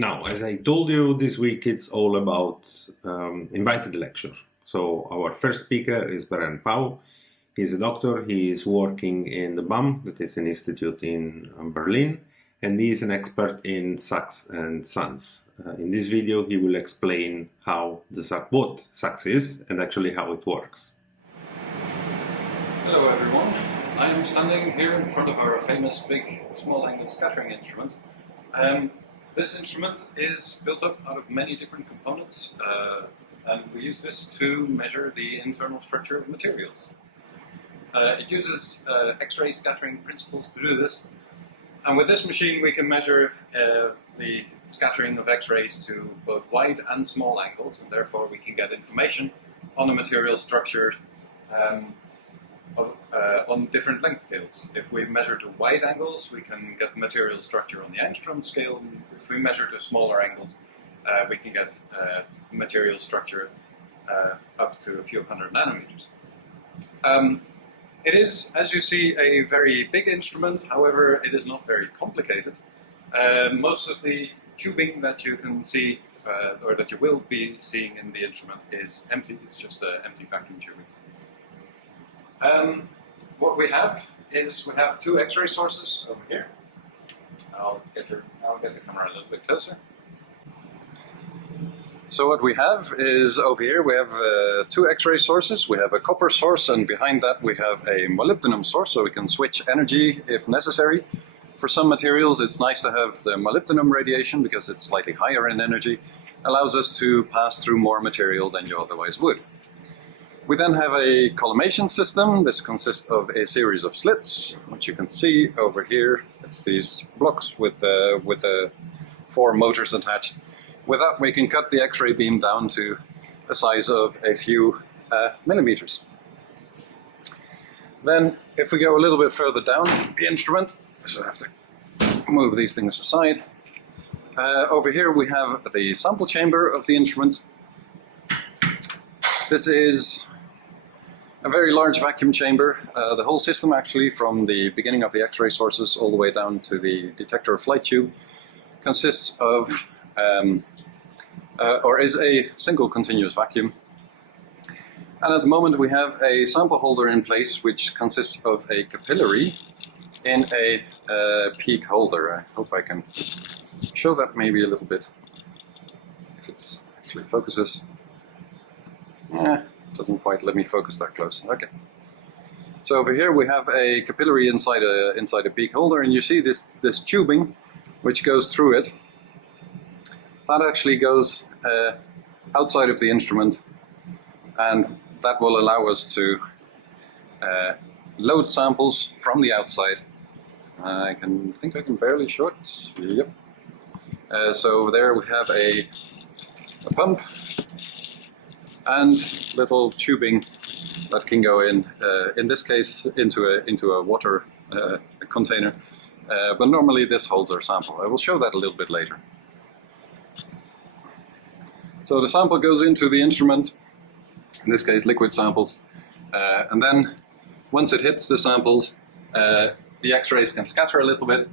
Now, as I told you, this week it's all about invited lecture. So our first speaker is Pauw. He's a doctor. He is working in the BAM, that is an institute in Berlin, and he is an expert in SAXS and SANS. In this video, he will explain what SAXS is and actually how it works. Hello everyone. I am standing here in front of our famous big small angle scattering instrument. This instrument is built up out of many different components, and we use this to measure the internal structure of materials. It uses X-ray scattering principles to do this, and with this machine we can measure the scattering of X-rays to both wide and small angles, and therefore we can get information on the material structure on different length scales. If we measure to wide angles, we can get material structure on the angstrom scale. And if we measure to smaller angles, we can get material structure up to a few hundred nanometers. It is, as you see, a very big instrument. However, it is not very complicated. Most of the tubing that you can see, or that you will be seeing in the instrument, is empty. It's just empty vacuum tubing. What we have is we have two X-ray sources over here. I'll get the camera a little bit closer. So what we have is over here we have two X-ray sources. We have a copper source, and behind that we have a molybdenum source, so we can switch energy if necessary. For some materials it's nice to have the molybdenum radiation because it's slightly higher in energy, allows us to pass through more material than you otherwise would. We then have a collimation system. This consists of a series of slits, which you can see over here. It's these blocks with the four motors attached. With that we can cut the X-ray beam down to a size of a few millimeters. Then if we go a little bit further down the instrument, so I have to move these things aside. Over here we have the sample chamber of the instrument. This is a very large vacuum chamber. The whole system, actually, from the beginning of the X-ray sources all the way down to the detector flight tube, consists of, or is a single continuous vacuum. And at the moment we have a sample holder in place which consists of a capillary in a peak holder. I hope I can show that maybe a little bit, if it actually focuses. Yeah. Doesn't quite let me focus that close. Okay. So over here we have a capillary inside a peak holder, and you see this tubing which goes through it. That actually goes outside of the instrument, and that will allow us to load samples from the outside. I think I can barely show it. Yep. So over there we have a pump and little tubing that can go in this case, into a water container. But normally this holds our sample. I will show that a little bit later. So the sample goes into the instrument, in this case liquid samples, and then once it hits the samples, the X-rays can scatter a little bit,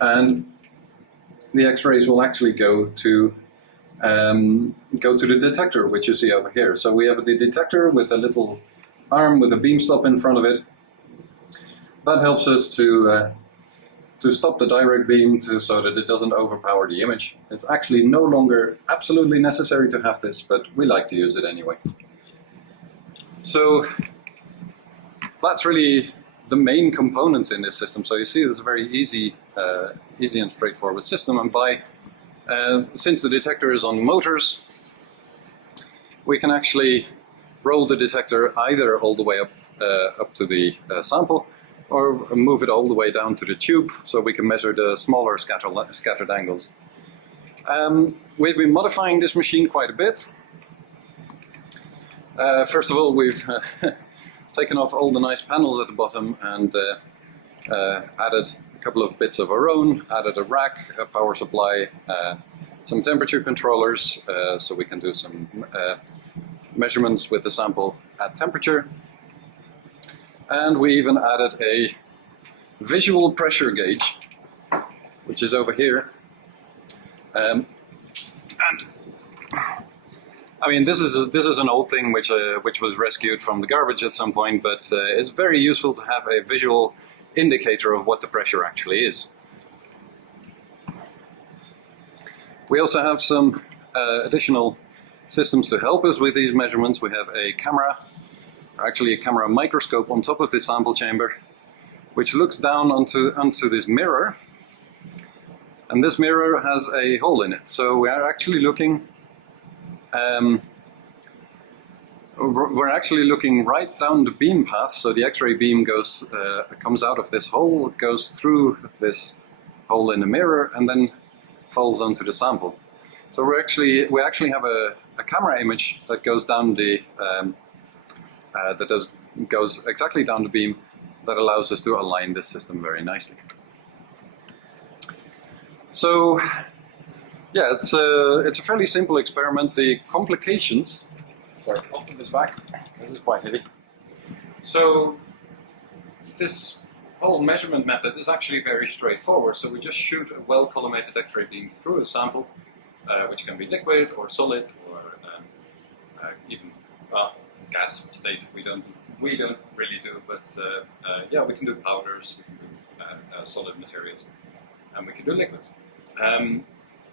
and the X-rays will actually go to the detector, which you see over here. So we have the detector with a little arm with a beam stop in front of it. That helps us to stop the direct beam so that it doesn't overpower the image. It's actually no longer absolutely necessary to have this, but we like to use it anyway. So that's really the main components in this system. So you see it's a very easy and straightforward system, and since the detector is on motors, we can actually roll the detector either all the way up to the sample, or move it all the way down to the tube, so we can measure the smaller scattered angles. We've been modifying this machine quite a bit. First of all, we've taken off all the nice panels at the bottom and added a couple of bits of our own, added a rack, a power supply, some temperature controllers, so we can do some measurements with the sample at temperature. And we even added a visual pressure gauge, which is over here. And I mean, this is an old thing which was rescued from the garbage at some point, but it's very useful to have a visual indicator of what the pressure actually is. We also have some additional systems to help us with these measurements. We have a camera, or actually a camera microscope on top of the sample chamber, which looks down onto this mirror. And this mirror has a hole in it. So we are actually looking right down the beam path. So the X-ray beam comes out of this hole, goes through this hole in the mirror, and then falls onto the sample. So we actually have a camera image that goes down goes exactly down the beam, that allows us to align this system very nicely. So yeah, it's a fairly simple experiment. The complications. Sorry, I'll put this back. This is quite heavy. So this whole measurement method is actually very straightforward. So we just shoot a well-collimated X-ray beam through a sample, which can be liquid or solid or even gas state. We don't really do, but yeah, we can do powders, we can do solid materials, and we can do liquids.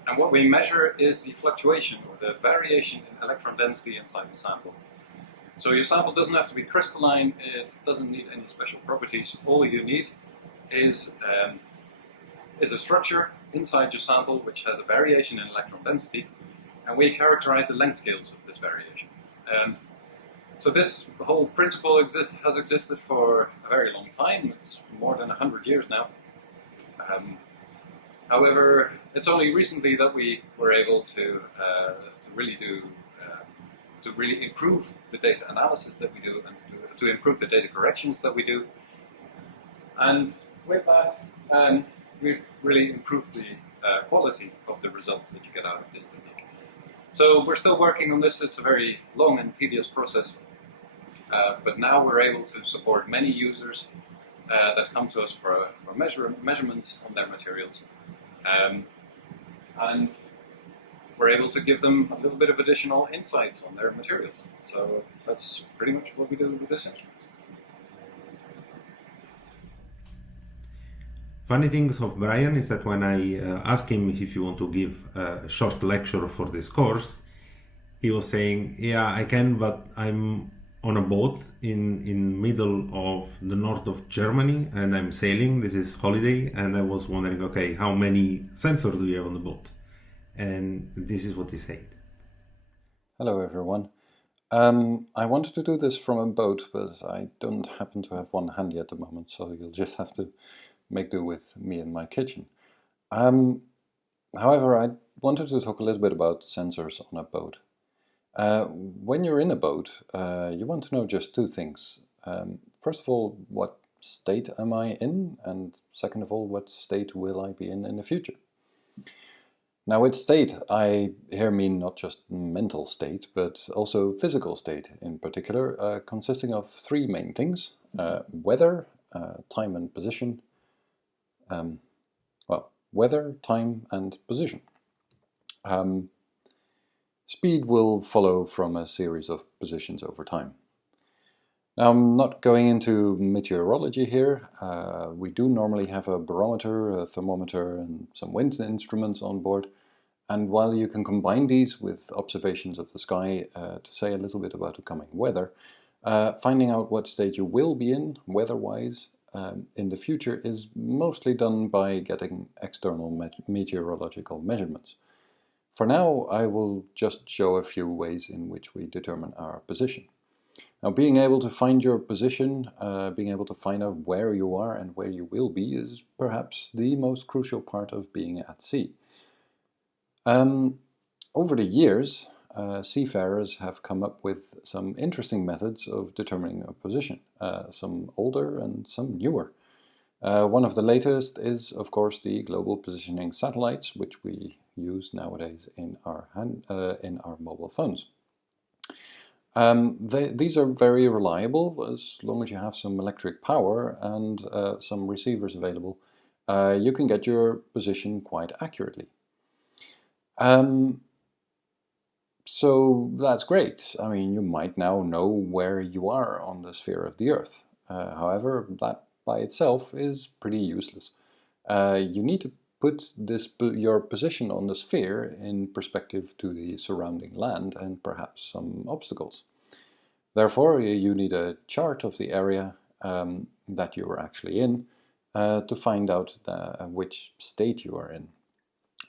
And what we measure is the fluctuation or the variation in electron density inside the sample. So your sample doesn't have to be crystalline, it doesn't need any special properties. All you need is a structure inside your sample which has a variation in electron density, and we characterize the length scales of this variation. So this whole principle has existed for a very long time. It's more than 100 years now. However, it's only recently that we were able to really improve the data analysis that we do, and to improve the data corrections that we do. And with that, we've really improved the quality of the results that you get out of this technique. So we're still working on this. It's a very long and tedious process, but now we're able to support many users that come to us for measurements on their materials. And we're able to give them a little bit of additional insights on their materials. So that's pretty much what we do with this instrument. Funny things of Brian is that when I asked him if he want to give a short lecture for this course, he was saying, yeah, I can, but I'm on a boat in middle of the north of Germany and I'm sailing. This is holiday, and I was wondering, okay, how many sensors do you have on the boat? And this is what he said. Hello everyone. I wanted to do this from a boat, but I don't happen to have one handy at the moment, so you'll just have to make do with me in my kitchen. However, I wanted to talk a little bit about sensors on a boat. When you're in a boat, you want to know just two things. First of all, what state am I in? And second of all, what state will I be in the future? Now with state, I here mean not just mental state, but also physical state in particular, consisting of three main things: weather, time and position. Weather, time and position. Speed will follow from a series of positions over time. Now, I'm not going into meteorology here. We do normally have a barometer, a thermometer, and some wind instruments on board. And while you can combine these with observations of the sky to say a little bit about the coming weather, finding out what state you will be in, weather-wise, in the future is mostly done by getting external meteorological measurements. For now, I will just show a few ways in which we determine our position. Now, being able to find your position, being able to find out where you are and where you will be is perhaps the most crucial part of being at sea. Over the years, seafarers have come up with some interesting methods of determining a position, some older and some newer. One of the latest is, of course, the global positioning satellites, which we use nowadays in our mobile phones. These are very reliable as long as you have some electric power and some receivers available. You can get your position quite accurately. So that's great. I mean, you might now know where you are on the sphere of the Earth. However, that by itself is pretty useless. You need to put your position on the sphere in perspective to the surrounding land and perhaps some obstacles. Therefore, you need a chart of the area that you are actually in to find out which state you are in,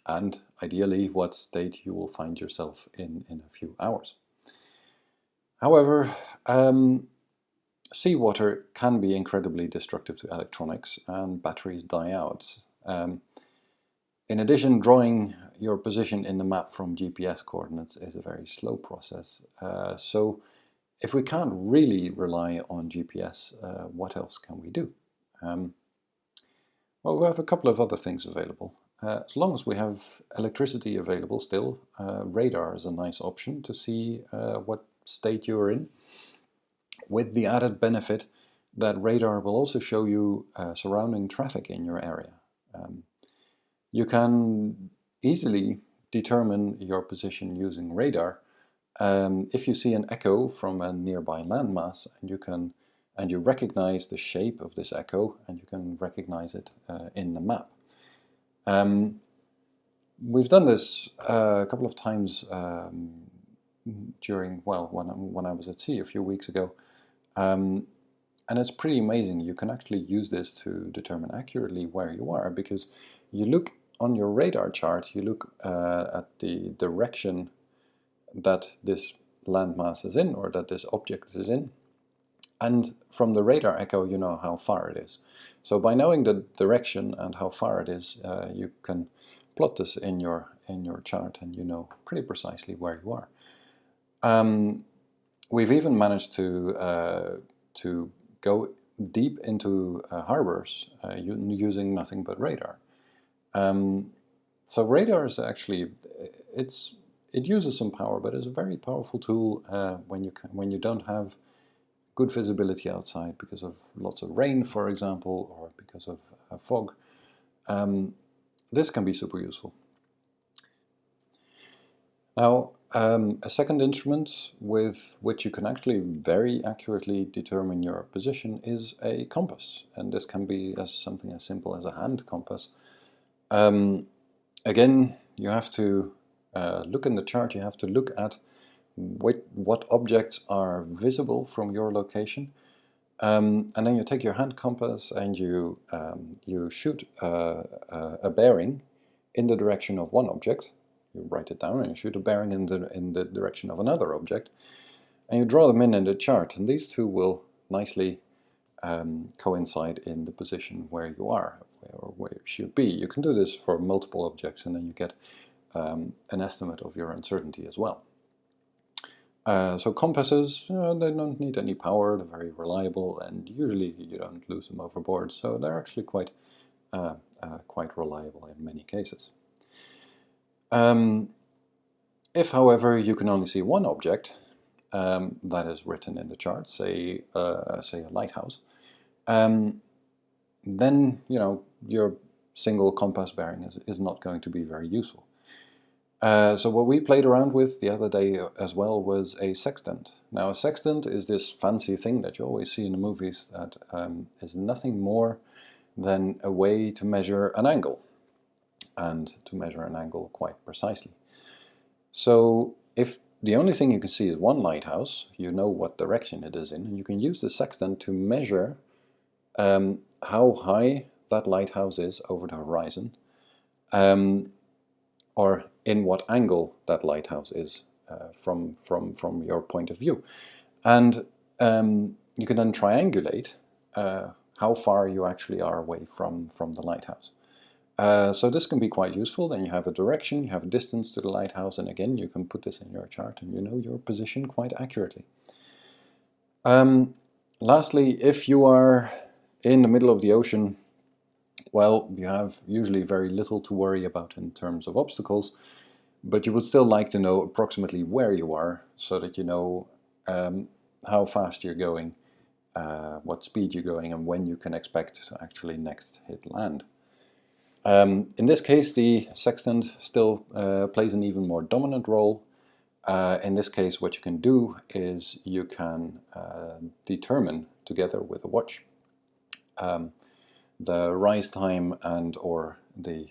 and ideally what state you will find yourself in a few hours. However, seawater can be incredibly destructive to electronics and batteries die out. In addition, drawing your position in the map from GPS coordinates is a very slow process. So if we can't really rely on GPS, what else can we do? Well, we have a couple of other things available. As long as we have electricity available still, radar is a nice option to see what state you're in, with the added benefit that radar will also show you surrounding traffic in your area. You can easily determine your position using radar if you see an echo from a nearby landmass, and you recognize the shape of this echo, and you can recognize it in the map. We've done this a couple of times during, well, when I was at sea a few weeks ago, and it's pretty amazing. You can actually use this to determine accurately where you are, because you look on your radar chart, you look at the direction that this landmass is in, or that this object is in, and from the radar echo you know how far it is. So by knowing the direction and how far it is, you can plot this in your chart, and you know pretty precisely where you are. We've even managed to go deep into harbors using nothing but radar. So radar is actually, it uses some power, but it's a very powerful tool when you don't have good visibility outside because of lots of rain, for example, or because of fog. This can be super useful. Now, a second instrument with which you can actually very accurately determine your position is a compass, and this can be something as simple as a hand compass. Again, you have to look in the chart, you have to look at what objects are visible from your location, and then you take your hand compass and you shoot a bearing in the direction of one object. You write it down and you shoot a bearing in the direction of another object, and you draw them in the chart, and these two will nicely coincide in the position where you are, or where you should be. You can do this for multiple objects, and then you get an estimate of your uncertainty as well. So compasses, they don't need any power, they're very reliable, and usually you don't lose them overboard, so they're actually quite reliable in many cases. If, however, you can only see one object that is written in the chart, say a lighthouse, then your single compass bearing is not going to be very useful. So what we played around with the other day as well was a sextant. Now a sextant is this fancy thing that you always see in the movies that is nothing more than a way to measure an angle, and to measure an angle quite precisely. So if the only thing you can see is one lighthouse, you know what direction it is in, and you can use the sextant to measure how high that lighthouse is over the horizon, or in what angle that lighthouse is from your point of view. And you can then triangulate how far you actually are away from the lighthouse. So this can be quite useful. Then you have a direction, you have a distance to the lighthouse, and again you can put this in your chart and you know your position quite accurately. Lastly, if you are in the middle of the ocean, well, you have usually very little to worry about in terms of obstacles, but you would still like to know approximately where you are, so that you know how fast you're going, what speed you're going, and when you can expect to actually next hit land. In this case, the sextant still plays an even more dominant role. In this case, what you can do is you can determine, together with a watch, the rise time and or the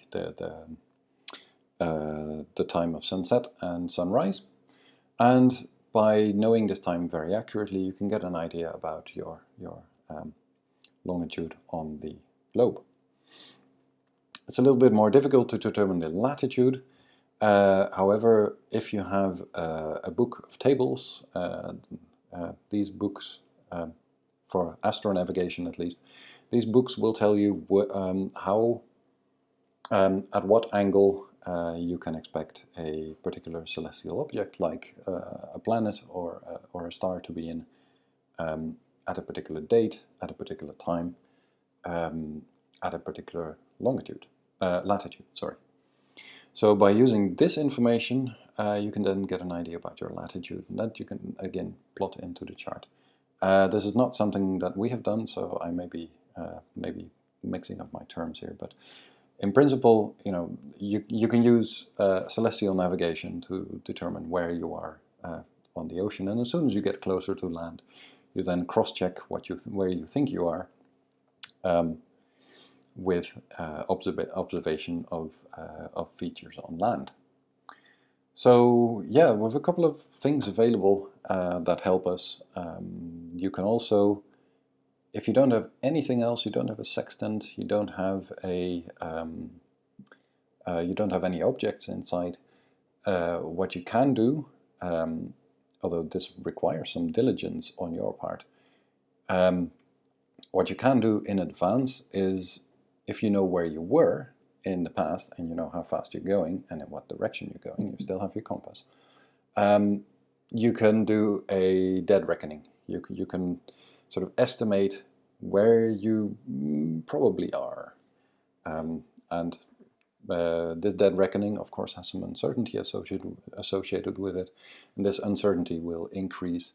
time of sunset and sunrise. And by knowing this time very accurately, you can get an idea about your longitude on the globe. It's a little bit more difficult to determine the latitude. However, if you have a book of tables, these books, for astronavigation at least, these books will tell you how, at what angle you can expect a particular celestial object, like a planet or a star, to be in at a particular date, at a particular time, at a particular latitude. Sorry. So by using this information, you can then get an idea about your latitude, and that you can again plot into the chart. This is not something that we have done, so I may be maybe mixing up my terms here, but in principle, you can use celestial navigation to determine where you are on the ocean, and as soon as you get closer to land, you then cross-check where you think you are with observation of features on land. So yeah, with a couple of things available that help us, you can also, if you don't have anything else, you don't have a sextant, you don't have any objects inside, what you can do, although this requires some diligence on your part, what you can do in advance is, if you know where you were in the past and you know how fast you're going and in what direction you're going, you still have your compass, you can do a dead reckoning. You can sort of estimate where you probably are. And this dead reckoning, of course, has some uncertainty associated with it, and this uncertainty will increase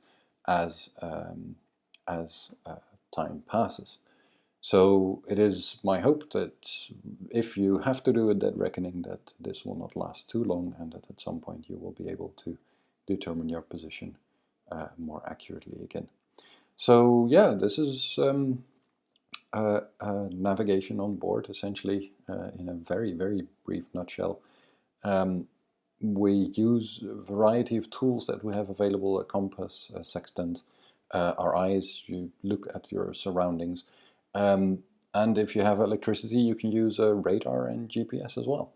as time passes. So it is my hope that if you have to do a dead reckoning, that this will not last too long, and that at some point you will be able to determine your position more accurately again. So yeah, this is navigation on board, essentially, in a very, very brief nutshell. We use a variety of tools that we have available: a compass, a sextant, our eyes. You look at your surroundings. And if you have electricity, you can use a radar and GPS as well.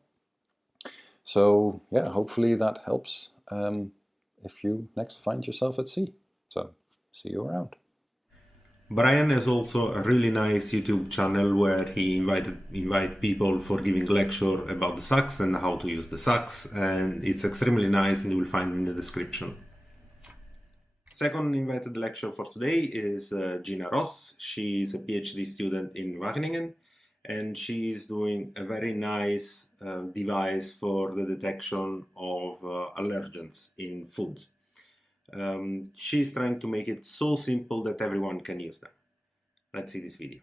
So yeah, hopefully that helps if you next find yourself at sea. So see you around. Brian has also a really nice YouTube channel where he invite people for giving lecture about the SAXS and how to use the SAXS, and it's extremely nice, and you will find in the description. Second invited lecture for today is Gina Ross. She's a PhD student in Wageningen, and she's doing a very nice device for the detection of allergens in food. She's trying to make it so simple that everyone can use them. Let's see this video.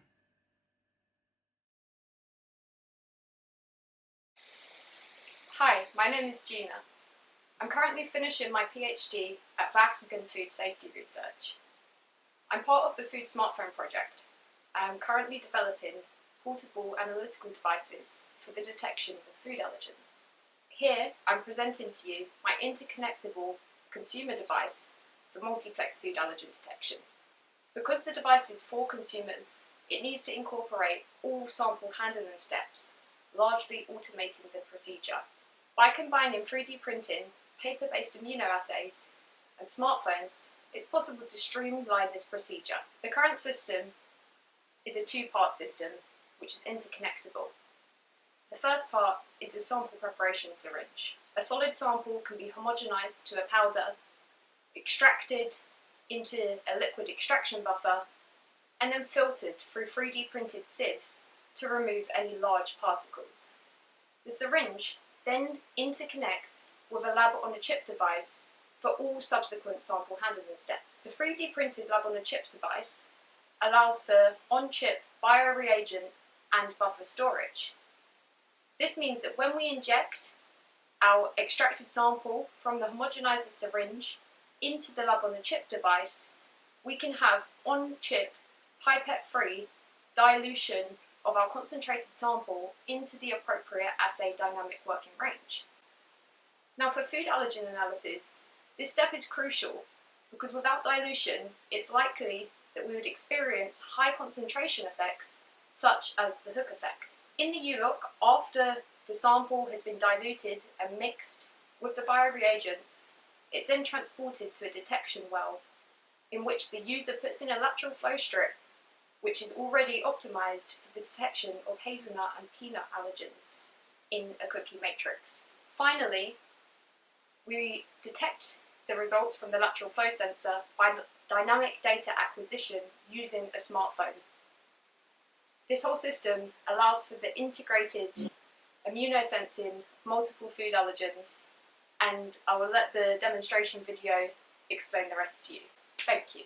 Hi, my name is Gina. I'm currently finishing my PhD at Wageningen Food Safety Research. I'm part of the Food Smartphone project. I am currently developing portable analytical devices for the detection of food allergens. Here, I'm presenting to you my interconnectable consumer device for multiplex food allergen detection. Because the device is for consumers, it needs to incorporate all sample handling steps, largely automating the procedure. By combining 3D printing, paper-based immunoassays, and smartphones, it's possible to streamline this procedure. The current system is a two-part system, which is interconnectable. The first part is a sample preparation syringe. A solid sample can be homogenized to a powder, extracted into a liquid extraction buffer, and then filtered through 3D printed sieves to remove any large particles. The syringe then interconnects with a lab-on-a-chip device for all subsequent sample handling steps. The 3D printed lab-on-a-chip device allows for on-chip bioreagent and buffer storage. This means that when we inject our extracted sample from the homogenizer syringe into the lab-on-a-chip device, we can have on-chip, pipette-free dilution of our concentrated sample into the appropriate assay dynamic working range. Now for food allergen analysis, this step is crucial because without dilution, it's likely that we would experience high concentration effects such as the hook effect. In the U-look, after the sample has been diluted and mixed with the bioreagents, it's then transported to a detection well in which the user puts in a lateral flow strip which is already optimized for the detection of hazelnut and peanut allergens in a cookie matrix. Finally, we detect the results from the lateral flow sensor by dynamic data acquisition using a smartphone. This whole system allows for the integrated immunosensing of multiple food allergens, and I will let the demonstration video explain the rest to you. Thank you.